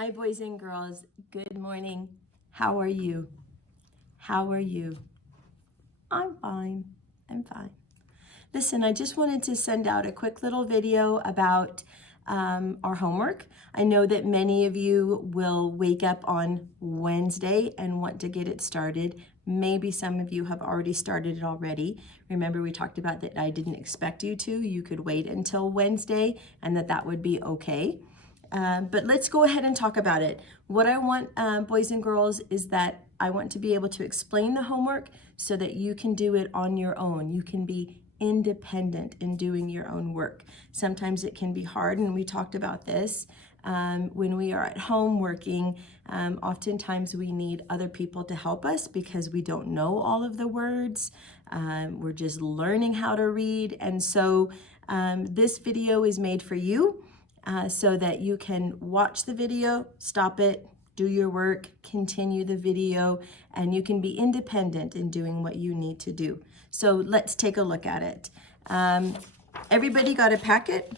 Hi, boys and girls. Good morning. How are you? How are you? I'm fine. I'm fine. Listen, I just wanted to send out a quick little video about our homework. I know that many of you will wake up on Wednesday and want to get it started. Maybe some of you have already started it already. Remember, we talked about that I didn't expect you to. You could wait until Wednesday and that would be okay. But let's go ahead and talk about it. What I want, boys and girls, is that I want to be able to explain the homework so that you can do it on your own. You can be independent in doing your own work. Sometimes it can be hard, and we talked about this. When we are at home working, oftentimes we need other people to help us because we don't know all of the words. We're just learning how to read. And so this video is made for you. So that you can watch the video, stop it, do your work, continue the video, and you can be independent in doing what you need to do. So let's take a look at it. Everybody got a packet,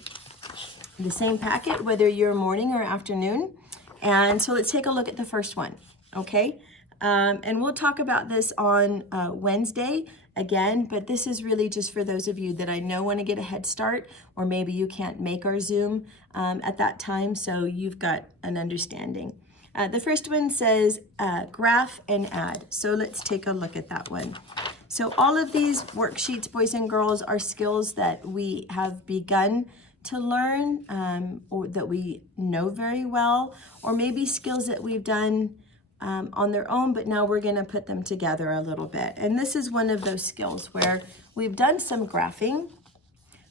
the same packet, whether you're morning or afternoon. And so let's take a look at the first one, okay? And we'll talk about this on Wednesday again, but this is really just for those of you that I know want to get a head start, or maybe you can't make our Zoom at that time, so you've got an understanding. The first one says graph and add. So let's take a look at that one. So all of these worksheets, boys and girls, are skills that we have begun to learn or that we know very well, or maybe skills that we've done on their own, but now we're going to put them together a little bit. And this is one of those skills where we've done some graphing,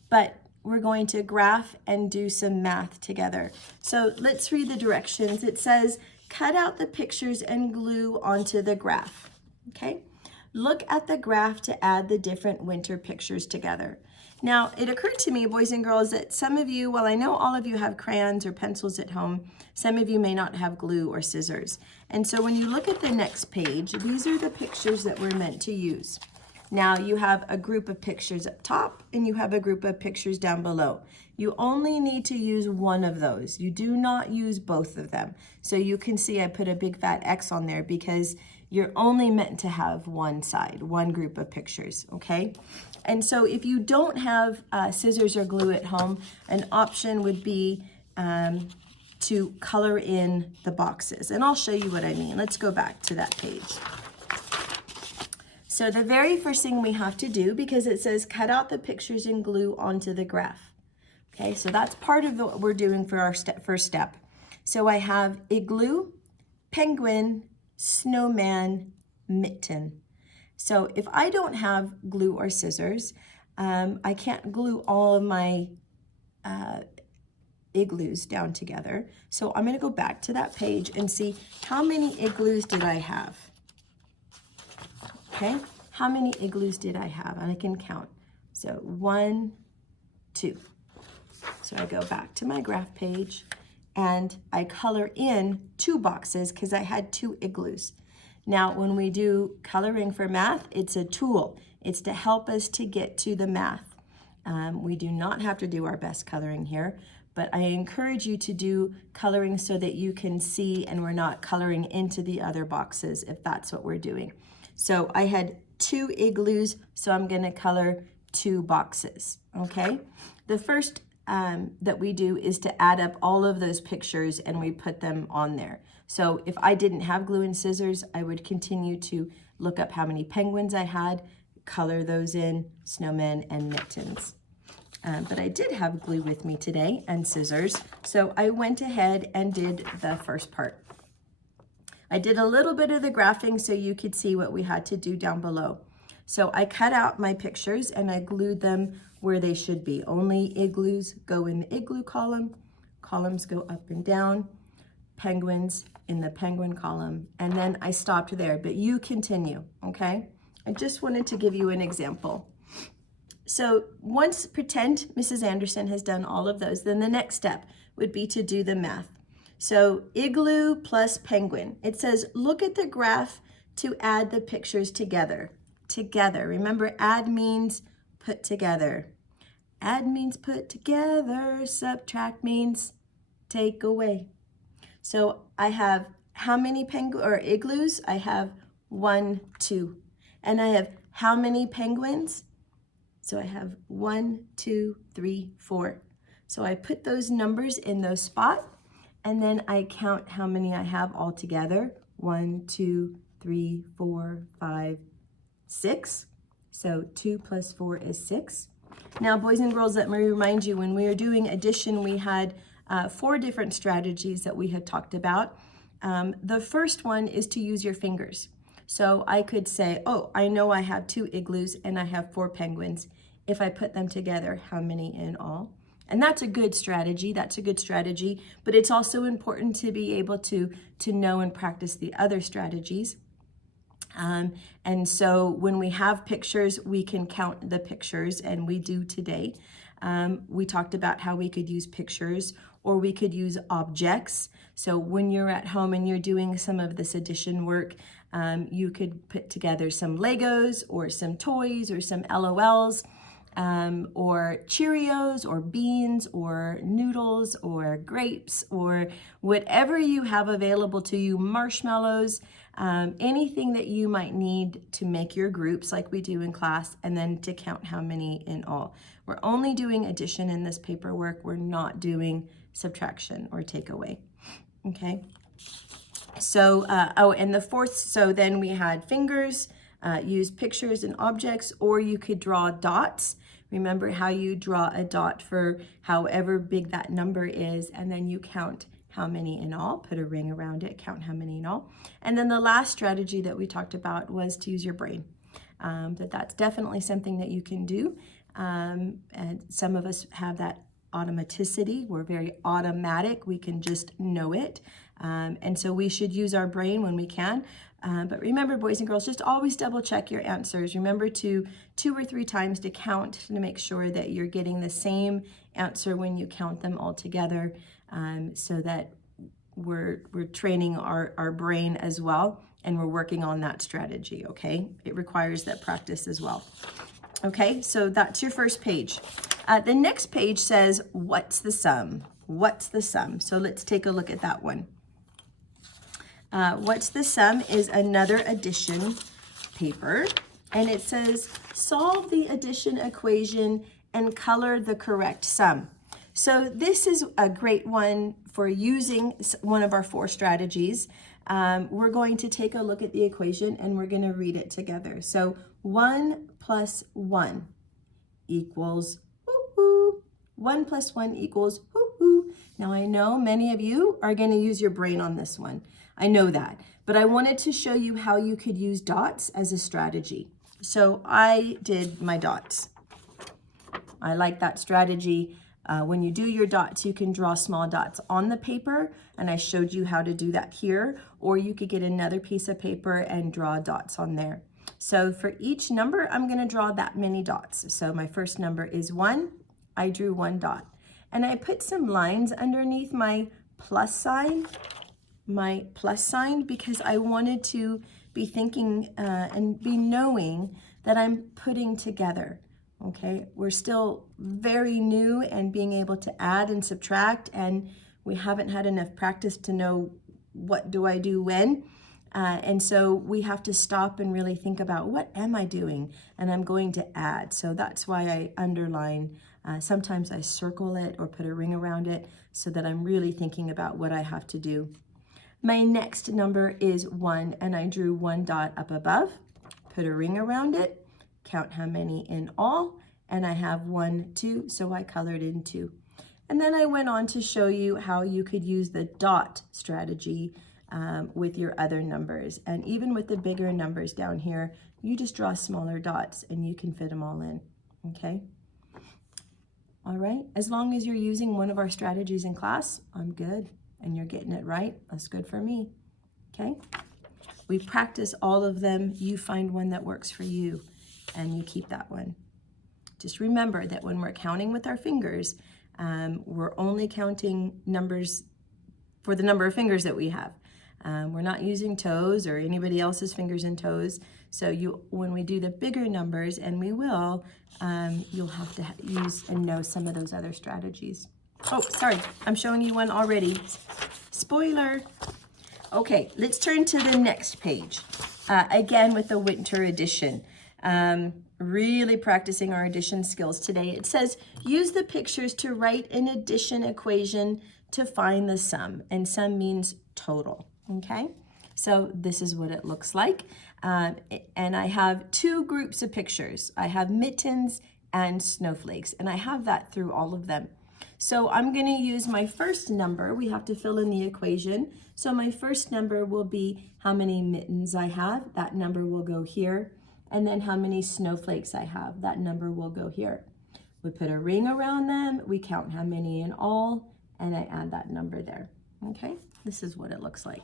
but we're going to graph and do some math together. So let's read the directions. It says, cut out the pictures and glue onto the graph. Okay? Look at the graph to add the different winter pictures together. Now, it occurred to me, boys and girls, that some of you, well, I know all of you have crayons or pencils at home. Some of you may not have glue or scissors. And so when you look at the next page, these are the pictures that we're meant to use. Now, you have a group of pictures up top and you have a group of pictures down below. You only need to use one of those. You do not use both of them. So you can see I put a big fat X on there because you're only meant to have one side, one group of pictures, okay? And so if you don't have scissors or glue at home, an option would be to color in the boxes. And I'll show you what I mean. Let's go back to that page. So the very first thing we have to do, because it says cut out the pictures and glue onto the graph. Okay, so that's part of what we're doing for our first step. So I have igloo, penguin, snowman, mitten. So if I don't have glue or scissors, I can't glue all of my igloos down together. So I'm going to go back to that page and see how many igloos did I have. Okay, how many igloos did I have? And I can count. So 1, 2. So I go back to my graph page and I color in 2 boxes because I had 2 igloos. Now, when we do coloring for math, it's a tool. It's to help us to get to the math. We do not have to do our best coloring here, but I encourage you to do coloring so that you can see and we're not coloring into the other boxes if that's what we're doing. So I had 2 igloos, so I'm going to color 2 boxes, okay? The first that we do is to add up all of those pictures and we put them on there. So if I didn't have glue and scissors, I would continue to look up how many penguins I had, color those in, snowmen and mittens. But I did have glue with me today and scissors, so I went ahead and did the first part. I did a little bit of the graphing so you could see what we had to do down below. So I cut out my pictures and I glued them where they should be. Only igloos go in the igloo column, columns go up and down, penguins in the penguin column, and then I stopped there, but you continue, okay? I just wanted to give you an example. So once pretend Mrs. Anderson has done all of those, then the next step would be to do the math. So igloo plus penguin. It says, look at the graph to add the pictures together. Together. Remember, add means put together. Add means put together. Subtract means take away. So I have how many igloos? I have 1, 2. And I have how many penguins? So I have 1, 2, 3, 4. So I put those numbers in those spots, and then I count how many I have all together. 1, 2, 3, 4, 5, 6. So 2 plus 4 is 6. Now, boys and girls, let me remind you, when we were doing addition, we had 4 different strategies that we had talked about. The first one is to use your fingers. So I could say, oh, I know I have 2 igloos and I have 4 penguins. If I put them together, how many in all? And that's a good strategy. That's a good strategy. But it's also important to be able to know and practice the other strategies. And so when we have pictures, we can count the pictures, and we do today. We talked about how we could use pictures, or we could use objects. So when you're at home and you're doing some of this addition work, you could put together some Legos or some toys or some LOLs, or Cheerios or beans or noodles or grapes or whatever you have available to you, marshmallows, anything that you might need to make your groups like we do in class, and then to count how many in all. We're only doing addition in this paperwork. We're not doing subtraction or takeaway. Okay. So, and the fourth, so then we had fingers, use pictures and objects, or you could draw dots. Remember how you draw a dot for however big that number is, and then you count how many in all, put a ring around it, count how many in all. And then the last strategy that we talked about was to use your brain. That's definitely something that you can do. And some of us have that automaticity. We're very automatic. We can just know it. And so we should use our brain when we can. But remember, boys and girls, just always double check your answers. Remember to 2 or 3 times to count to make sure that you're getting the same answer when you count them all together, so that we're training our brain as well, and we're working on that strategy, okay? It requires that practice as well. Okay, so that's your first page. The next page says, what's the sum? What's the sum? So let's take a look at that one. What's the sum is another addition paper, and it says solve the addition equation and color the correct sum. So this is a great one for using one of our 4 strategies. We're going to take a look at the equation and we're going to read it together. So 1 plus 1 equals 1 plus 1 equals Now I know many of you are going to use your brain on this one. I know that, but I wanted to show you how you could use dots as a strategy. So I did my dots. I like that strategy. When you do your dots, you can draw small dots on the paper, and I showed you how to do that here, or you could get another piece of paper and draw dots on there. So for each number, I'm going to draw that many dots. So my first number is 1. I drew 1 dot. And I put some lines underneath my plus sign, because I wanted to be thinking and be knowing that I'm putting together. Okay, we're still very new and being able to add and subtract, and we haven't had enough practice to know what do I do when. And so we have to stop and really think about, what am I doing? And I'm going to add. So that's why I underline. Sometimes I circle it or put a ring around it so that I'm really thinking about what I have to do. My next number is 1, and I drew 1 dot up above, put a ring around it, count how many in all, and I have 1, 2, so I colored in 2. And then I went on to show you how you could use the dot strategy with your other numbers. And even with the bigger numbers down here, you just draw smaller dots and you can fit them all in, okay? All right, as long as you're using one of our strategies in class, I'm good, and you're getting it right, that's good for me, okay? We practice all of them. You find one that works for you, and you keep that one. Just remember that when we're counting with our fingers, we're only counting numbers for the number of fingers that we have. We're not using toes or anybody else's fingers and toes. So when we do the bigger numbers, and we will, you'll have to use and know some of those other strategies. Oh, sorry, I'm showing you one already. Spoiler. Okay, let's turn to the next page. Again, with the winter edition. Really practicing our addition skills today. It says, use the pictures to write an addition equation to find the sum. And sum means total, okay? So this is what it looks like. And I have two groups of pictures. I have mittens and snowflakes, and I have that through all of them. So I'm going to use my first number. We have to fill in the equation. So my first number will be how many mittens I have. That number will go here. And then how many snowflakes I have. That number will go here. We put a ring around them. We count how many in all. And I add that number there. Okay? This is what it looks like.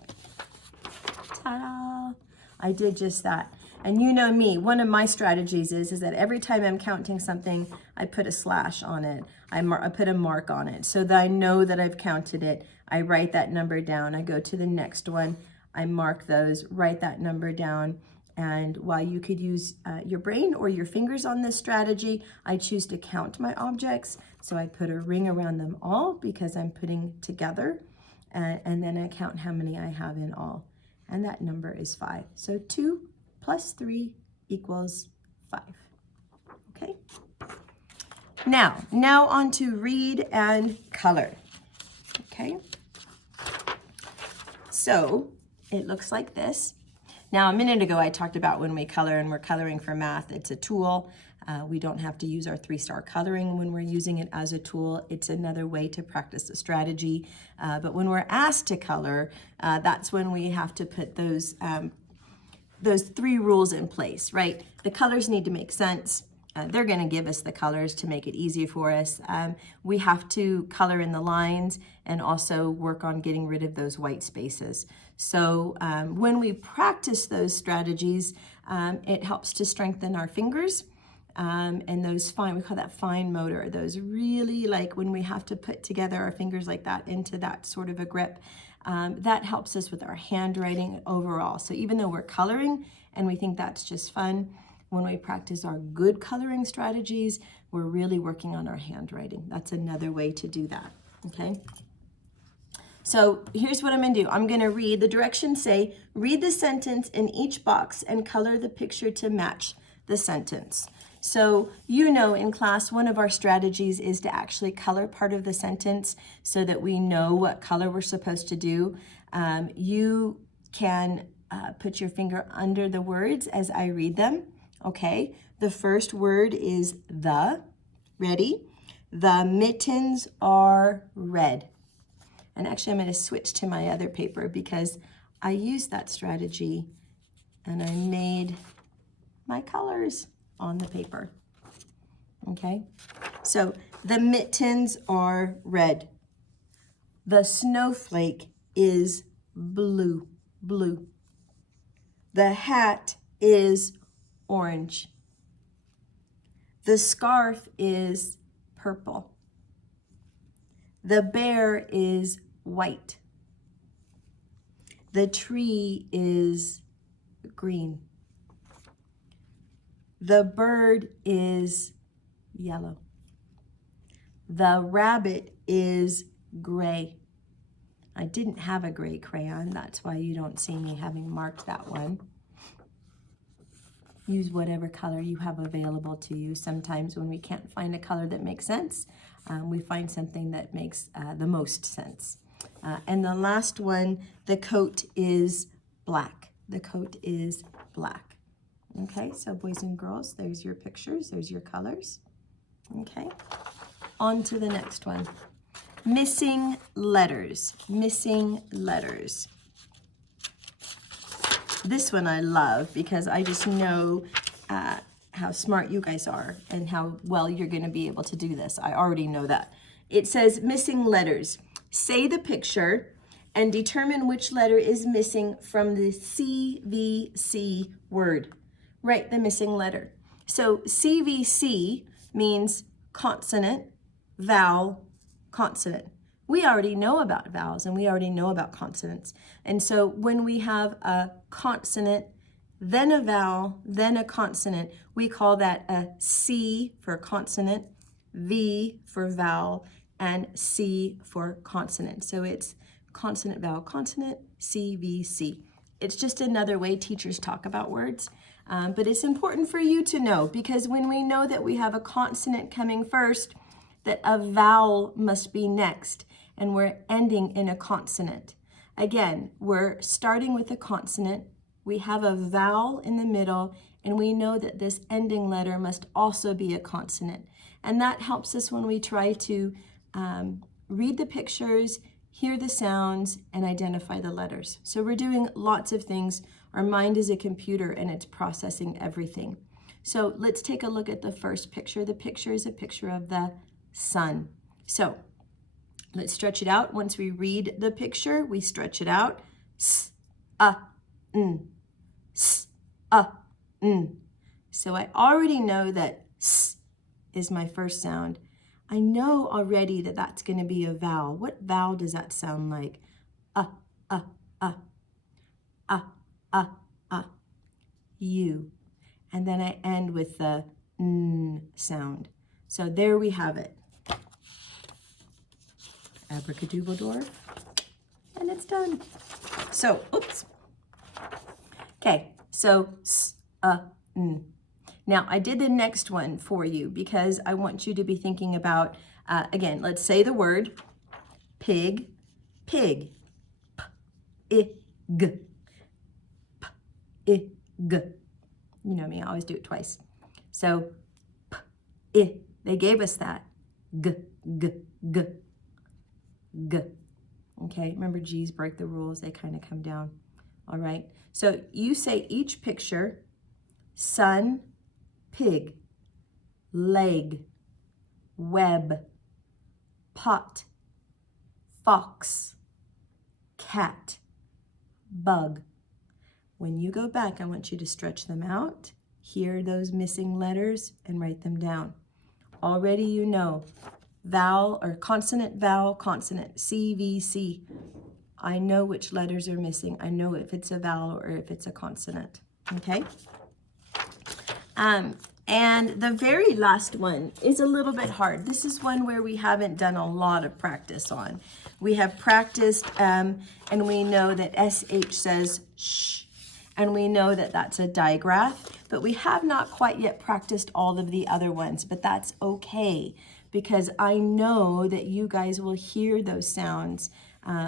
Ta-da! I did just that. And you know me, one of my strategies is that every time I'm counting something, I put a slash on it. I put a mark on it so that I know that I've counted it. I write that number down. I go to the next one. I mark those, write that number down. And while you could use your brain or your fingers on this strategy, I choose to count my objects. So I put a ring around them all because I'm putting together. And then I count how many I have in all. And that number is 5. So 2 plus 3 equals 5. Okay? Now on to read and color. Okay? So it looks like this. Now, a minute ago, I talked about when we color and we're coloring for math, it's a tool. We don't have to use our 3-star coloring when we're using it as a tool. It's another way to practice the strategy. But when we're asked to color, that's when we have to put those 3 rules in place, right? The colors need to make sense. They're going to give us the colors to make it easy for us. We have to color in the lines and also work on getting rid of those white spaces. So when we practice those strategies, it helps to strengthen our fingers and those fine, we call that fine motor, those really like when we have to put together our fingers like that into that sort of a grip. That helps us with our handwriting overall. So even though we're coloring and we think that's just fun, when we practice our good coloring strategies, we're really working on our handwriting. That's another way to do that, okay? So here's what I'm gonna do. I'm gonna read, the directions say, read the sentence in each box and color the picture to match the sentence. So you know in class, one of our strategies is to actually color part of the sentence so that we know what color we're supposed to do. You can put your finger under the words as I read them. Okay, the first word is the. Ready? The mittens are red. And actually, I'm going to switch to my other paper because I used that strategy and I made my colors on the paper. Okay, so the mittens are red. The snowflake is blue. The hat is orange. The scarf is purple. The bear is white. The tree is green. The bird is yellow. The rabbit is gray. I didn't have a gray crayon, that's why you don't see me having marked that one. Use whatever color you have available to you. Sometimes when we can't find a color that makes sense, we find something that makes the most sense. And the last one, the coat is black. The coat is black. Okay, so boys and girls, there's your pictures, there's your colors. Okay, on to the next one. Missing letters, missing letters. This one I love because I just know how smart you guys are and how well you're going to be able to do this. I already know that. It says missing letters. Say the picture and determine which letter is missing from the CVC word. Write the missing letter. So CVC means consonant, vowel, consonant. We already know about vowels and we already know about consonants. And so when we have a consonant, then a vowel, then a consonant, we call that a C for consonant, V for vowel, and C for consonant. So it's consonant, vowel, consonant, CVC. It's just another way teachers talk about words. But it's important for you to know, because when we know that we have a consonant coming first, that a vowel must be next, and we're ending in a consonant. Again, we're starting with a consonant, we have a vowel in the middle, and we know that this ending letter must also be a consonant. And that helps us when we try to read the pictures, hear the sounds, and identify the letters. So we're doing lots of things. Our mind is a computer and it's processing everything. So let's take a look at the first picture. The picture is a picture of the sun. So let's stretch it out. Once we read the picture, we stretch it out. S, n, s, n. So I already know that s is my first sound. I know already that that's going to be a vowel. What vowel does that sound like? U. And then I end with the n sound. So there we have it. Abracadabrador. And it's done. So, oops. Okay, so s, n. Now, I did the next one for you because I want you to be thinking about, again, let's say the word pig, pig. P-I-G. P-I-G. You know me, I always do it twice. So, P-I. They gave us that. G, G, G. G. Okay, remember G's break the rules. They kind of come down. All right. So you say each picture, sun, pig, leg, web, pot, fox, cat, bug. When you go back, I want you to stretch them out, hear those missing letters, and write them down. Already you know vowel or consonant, vowel, consonant, CVC. I know which letters are missing. I know if it's a vowel or if it's a consonant. Okay? And the very last one is a little bit hard. This is one where we haven't done a lot of practice on. We have practiced and we know that SH says shh, and we know that that's a digraph, but we have not quite yet practiced all of the other ones, but that's okay because I know that you guys will hear those sounds.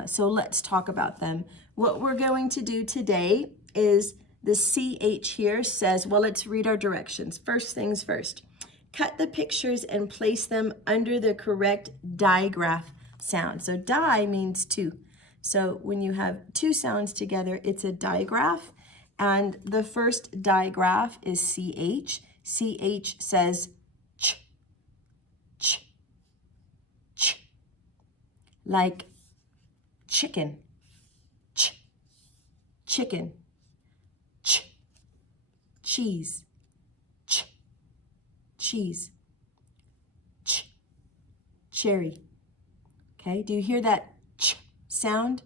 So let's talk about them. What we're going to do today is the CH here says, well, let's read our directions. First things first, cut the pictures and place them under the correct digraph sound. So di means two. So when you have two sounds together, it's a digraph. And the first digraph is CH. CH says ch, ch, ch, like chicken, ch, chicken. Ch, cheese, ch, cheese, ch, cherry. Okay, do you hear that ch sound?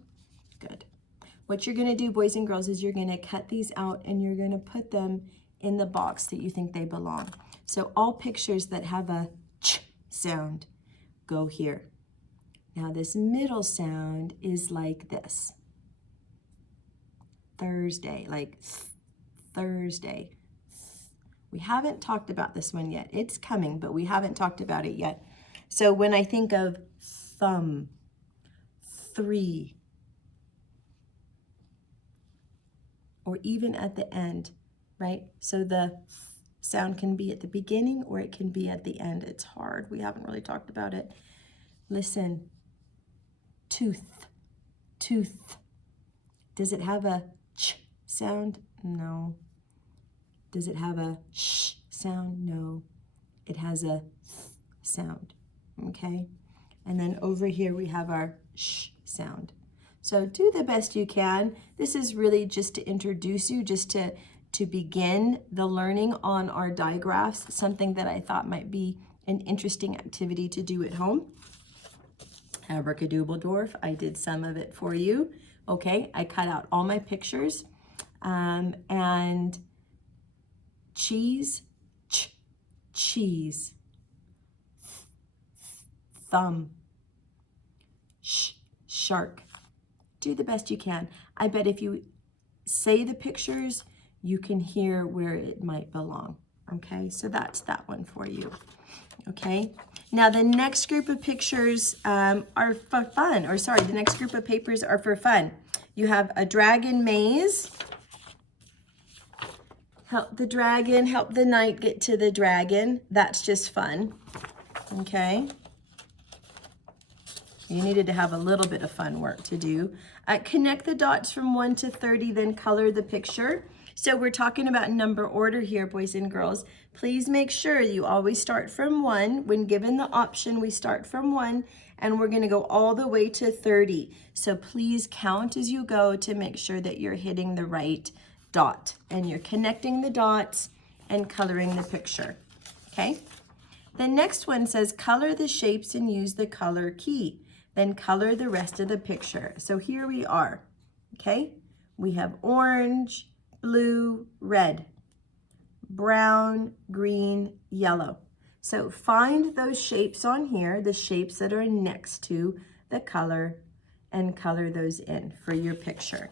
Good. What you're gonna do, boys and girls, is you're gonna cut these out and you're gonna put them in the box that you think they belong. So all pictures that have a ch sound go here. Now this middle sound is like this. Thursday, like Thursday. We haven't talked about this one yet. It's coming, but we haven't talked about it yet. So when I think of thumb, 3, or even at the end, right? So the sound can be at the beginning or it can be at the end. It's hard. We haven't really talked about it. Listen, tooth, tooth. Does it have a ch sound? No. Does it have a sh sound? No. It has a th sound, okay? And then over here we have our sh sound. So do the best you can. This is really just to introduce you, just to begin the learning on our digraphs, something that I thought might be an interesting activity to do at home. Abracadabrador, I did some of it for you. Okay, I cut out all my pictures. And cheese, ch, cheese. Thumb, shark. Do the best you can. I bet if you say the pictures, you can hear where it might belong. Okay, so that's that one for you. Okay, now the next group of pictures are for fun, or sorry, the next group of papers are for fun. You have a dragon maze. Help the dragon, help the knight get to the dragon. That's just fun. Okay. You needed to have a little bit of fun work to do. Connect the dots from 1 to 30, then color the picture. So we're talking about number order here, boys and girls. Please make sure you always start from 1. When given the option, we start from 1, and we're going to go all the way to 30. So please count as you go to make sure that you're hitting the right dot, and you're connecting the dots and coloring the picture. Okay? The next one says color the shapes and use the color key. Then color the rest of the picture. So here we are, okay? We have orange, blue, red, brown, green, yellow. So find those shapes on here, the shapes that are next to the color, and color those in for your picture.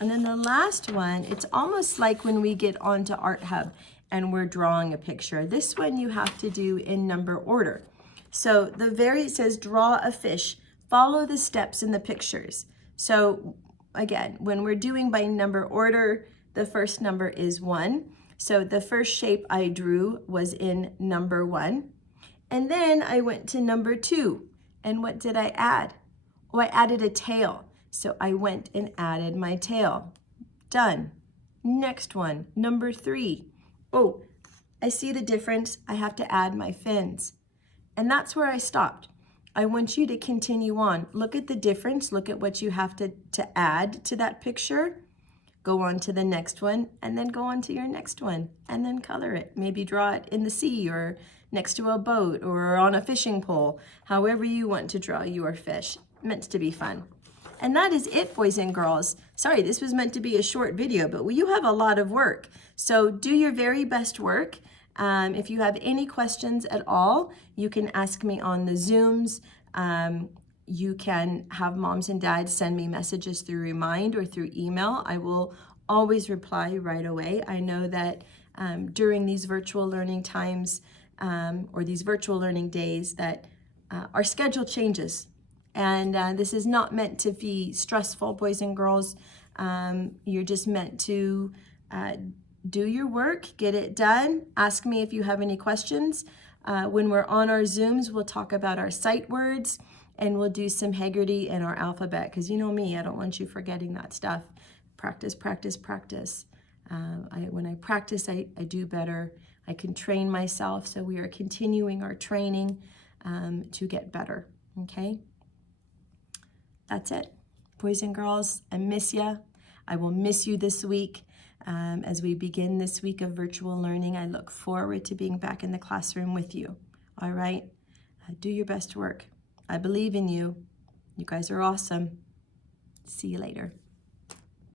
And then the last one, it's almost like when we get onto Art Hub and we're drawing a picture. This one you have to do in number order. So it says draw a fish, follow the steps in the pictures. So again, when we're doing by number order, the first number is 1. So the first shape I drew was in number 1. And then I went to number 2. And what did I add? Oh, I added a tail. So I went and added my tail. Done. Next one, number 3. Oh, I see the difference. I have to add my fins. And that's where I stopped. I want you to continue on. Look at the difference. Look at what you have to add to that picture. Go on to the next one, and then go on to your next one, and then color it. Maybe draw it in the sea, or next to a boat, or on a fishing pole. However you want to draw your fish. Meant to be fun. And that is it, boys and girls. Sorry, this was meant to be a short video, but you have a lot of work. So do your very best work. If you have any questions at all, you can ask me on the Zooms. You can have moms and dads send me messages through Remind or through email. I will always reply right away. I know that during these virtual learning times or these virtual learning days that our schedule changes. And this is not meant to be stressful, boys and girls. You're just meant to do your work, get it done. Ask me if you have any questions. When we're on our Zooms, we'll talk about our sight words, and we'll do some Haggerty and our alphabet, because you know me, I don't want you forgetting that stuff. Practice, practice, practice. When I practice, I do better. I can train myself, so we are continuing our training to get better, okay? That's it. Boys and girls, I miss you. I will miss you this week. As we begin this week of virtual learning, I look forward to being back in the classroom with you. All right? Do your best work. I believe in you. You guys are awesome. See you later.